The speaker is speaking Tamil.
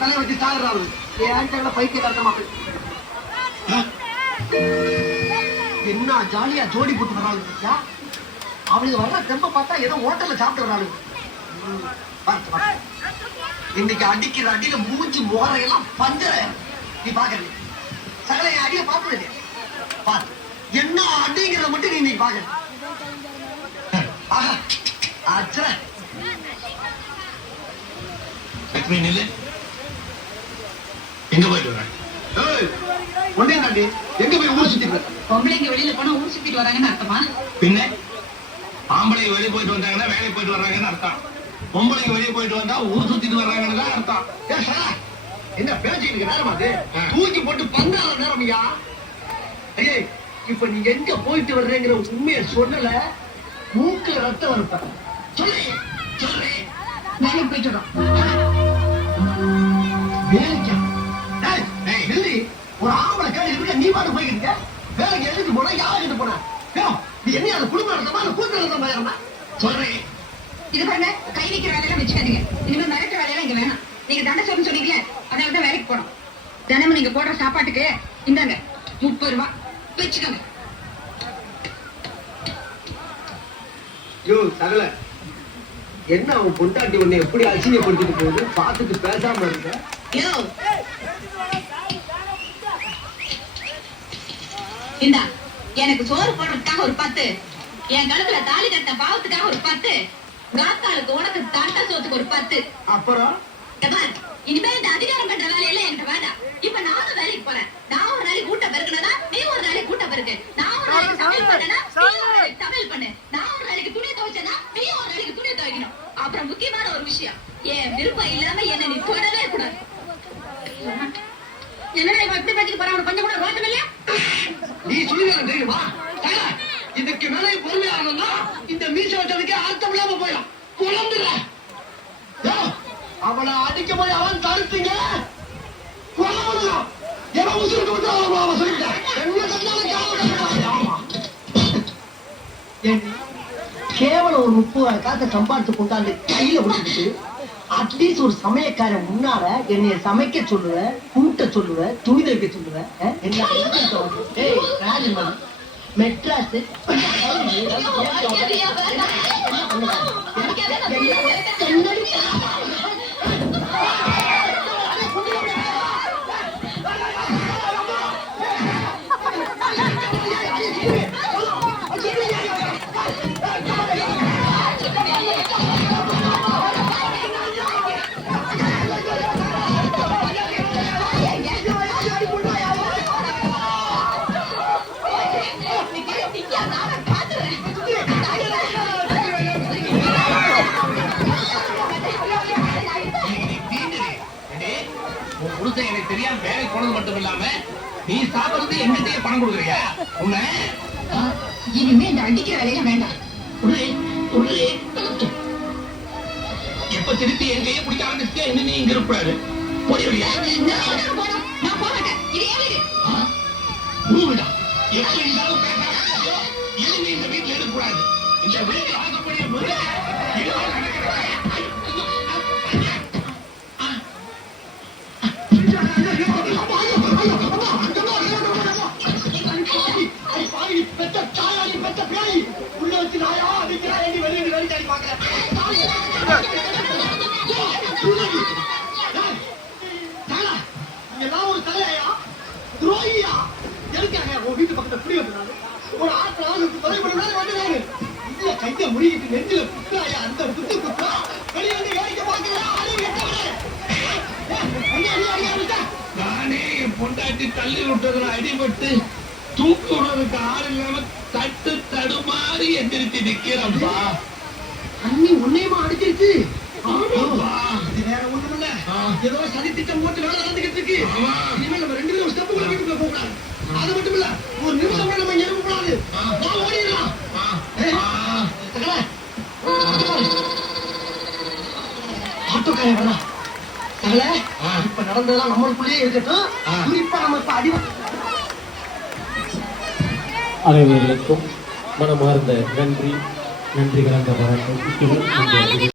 ஒரு தலையை வச்சு சாகுறாரு ஏன் தகவல பைத்திய மக்கள் என்ன ஜாலியா ஜோடி போட்டு வராங்க அவளுக்கு வர்ற தெம்ப பார்த்தா ஏதோ ஹோட்டல்ல சாப்பிட்டு வராளு இன்னைக்கு அடிக்கிற அடியில மூஞ்சி மோரையெல்லாம் பஞ்சர. நீ பாக்குறது சகல என் அடிய பாக்குறது பாரு என்ன அடிங்கிறத மட்டும் நீ இன்னைக்கு பாக்குற. ஆஹா. அச்சா. நில்லு. எங்க போயிட்டு வர ஒன்னே தாண்டி எங்க போய் ஊர் சுத்தி இருக்க? பொம்பளைங்க வெளியில போனா ஊர் சுத்திட்டு வராங்கன்னு அர்த்தமா? பின்ன ஆம்பளைங்க வெளியே போயிட்டு வந்தாங்கன்னா வேலைக்கு போயிட்டு வர்றாங்கன்னு அர்த்தம். பொம்பளைங்க வெளியே போயிட்டு வந்தா ஊர் சுத்திட்டு வர்றாங்கன்னு தான் அர்த்தம். சகல, என்ன பேசிட்டு நேரம் அது? தூக்கி போட்டு பந்தால நேரம் ஐயா ஐயே இப்ப நீ எங்க போயிட்டு வர்றேங்கிற உண்மையை சொல்லல. மூக்குல ரத்தம் வருப்ப. சொல்லு சொல்லு. வேலைக்கு போயிட்டு வேலைக்கா. ஒரு ஆம்பளை கேள்வி இருக்க நீ பாட்டு போய்கிட்டு இருக்க? வேலைக்கு எழுதிட்டு போனா யார்கிட்ட போன? நீ என்ன அந்த குடும்ப நடத்தமா இல்ல கூட்டு நடத்தமா ஏறமா சொல்றேன் இது பாருங்க கை வைக்கிற வேலையெல்லாம் வச்சுக்காதீங்க. இனிமேல் மிரட்டு வேலையெல்லாம் இங்க வேணாம். நீங்க தண்டை சொல்லு சொன்னீங்களே அதனால தான் வேலைக்கு போனோம். தினமும் நீங்க போடுற சாப்பாட்டுக்கு இந்தாங்க முப்பது ரூபா. வச்சுக்கோங்க. யோ சகல. என்ன அவன் பொண்டாட்டி உன்னை எப்படி அசிங்கப்படுத்திட்டு போகுது? பார்த்துட்டு பேசாம இருக்க யோ இந்தா எனக்கு சோறு போடுறதுக்காக ஒரு பத்து. என் கழுத்துல தாலி கட்ட பாவத்துக்காக ஒரு பத்து. காத்தாளுக்கு உனக்கு தண்டை சோத்துக்கு ஒரு பத்து. அப்புறம்? இனிமே இந்த அதிகாரம் பண்ற வேலையெல்லாம் என்கிட்ட வேண்டாம். இப்ப நானும் வேலைக்கு போறேன். நான் ஒரு நாளைக்கு கூட்ட பெருக்கணும்னா நீ ஒரு நாளைக்கு கூட்ட பெருக்கு. நான் ஒரு நாளைக்கு சமையல் பண்ணனா நீ ஒரு நாளைக்கு சமையல் பண்ணு. நான் ஒரு நாளைக்கு துணி துவைச்சனா நீ ஒரு நாளைக்கு துணி துவைக்கணும். அப்புறம் முக்கியமான ஒரு விஷயம் என் விருப்பம் இல்லாம என்ன நீ தொடவே தெரியுமா? இதுக்கு மேலே பொறுமையாகணும்னா இந்த மீச வச்சதுக்கே அர்த்தம் இல்லாம போயிடும். குழந்துல அவனை அடிக்க போய் அவன் தடுத்தீங்க. குழம்புலாம் எவன் உசுருக்கு விட்டு அவன் ஆமா. ஏன் கேவலம் ஒரு முப்பது காத்த சம்பாதிச்சு கொண்டாந்து கையில விட்டுட்டு அட்லீஸ்ட் ஒரு சமயக்காரன் முன்னால என்னைய சமைக்க சொல்லுவ கூட்ட சொல்லுவ துணி தைக்க சொல்லுவ என்ன மெட்ராஸ். ராஜமன் உன் புருஷன் எனக்கு தெரியாம வேலைக்கு போனது மட்டும் இல்லாம நீ சாப்பிடுறது எங்கிட்டயே பணம் கொடுக்குறியா? உன்னை? இனிமே இந்த அடிக்கிற வேலையில வேண்டாம். எப்ப திருப்பி என் கையை பிடிக்க ஆரம்பிச்சியா இன்னும் நீ இங்க இருப்பாரு போயிடுவியா நான் போக மாட்டேன். இது என் வீடு. ஊருடா எப்ப இருந்தாலும் பேசாத. இந்த வீட்டுல இருக்கக்கூடாது. இந்த வீட்டு ஆகக்கூடிய பெத்த பிள்ளை உள்ள வச்சு நாயா? அடிக்கிறா ஏண்டி வெளியே அடி பாக்குறேன் ஒரு தலையா துரோகியா? எதுக்காக உன் வீட்டு பக்கத்துல புடி ஒரு ஆத்துல கொலை பண்ண வந்தாரு முடிக்கிட்டு நெஞ்சில குத்தாயா அந்த குத்து குத்தா வெளியே வந்து வேலைக்கு பாக்குறா நானே என் பொண்டாட்டி தள்ளி விட்டதுல அடிபட்டு தூக்கு விடுறதுக்கு ஆள் இல்லாம தடுமாறி எந்திரிச்சு நிக்கிறப்பா அண்ணி உன்னையுமா அடிச்சிருச்சு ஆமாப்பா. இது வேற ஒண்ணுமில்ல ஆ. ஏதோ சதி திட்டம் போட்டு வேலை நடந்துகிட்டு இருக்கு ஆமா. இனிமேல் நம்ம ரெண்டு பேரும் ஸ்டெப்புக்குள்ள வீட்டுக்குள்ள போக கூடாது அது மட்டும் இல்ல ஒரு நிமிஷம் கூட நம்ம இங்க இருக்க கூடாது ஆ. வா, ஓடிடலாம் ஆ, ஏய். ஆ. சகல. ஆட்டோக்காரன் வேணா சகல ஆ. இப்ப நடந்ததெல்லாம் நம்மளுக்குள்ளேயே இருக்கட்டும் ஆ. குறிப்பா நம்ம இப்ப அடி அனைவர்களுக்கும் மனமார்ந்த நன்றி நன்றி கலந்த வணக்கம்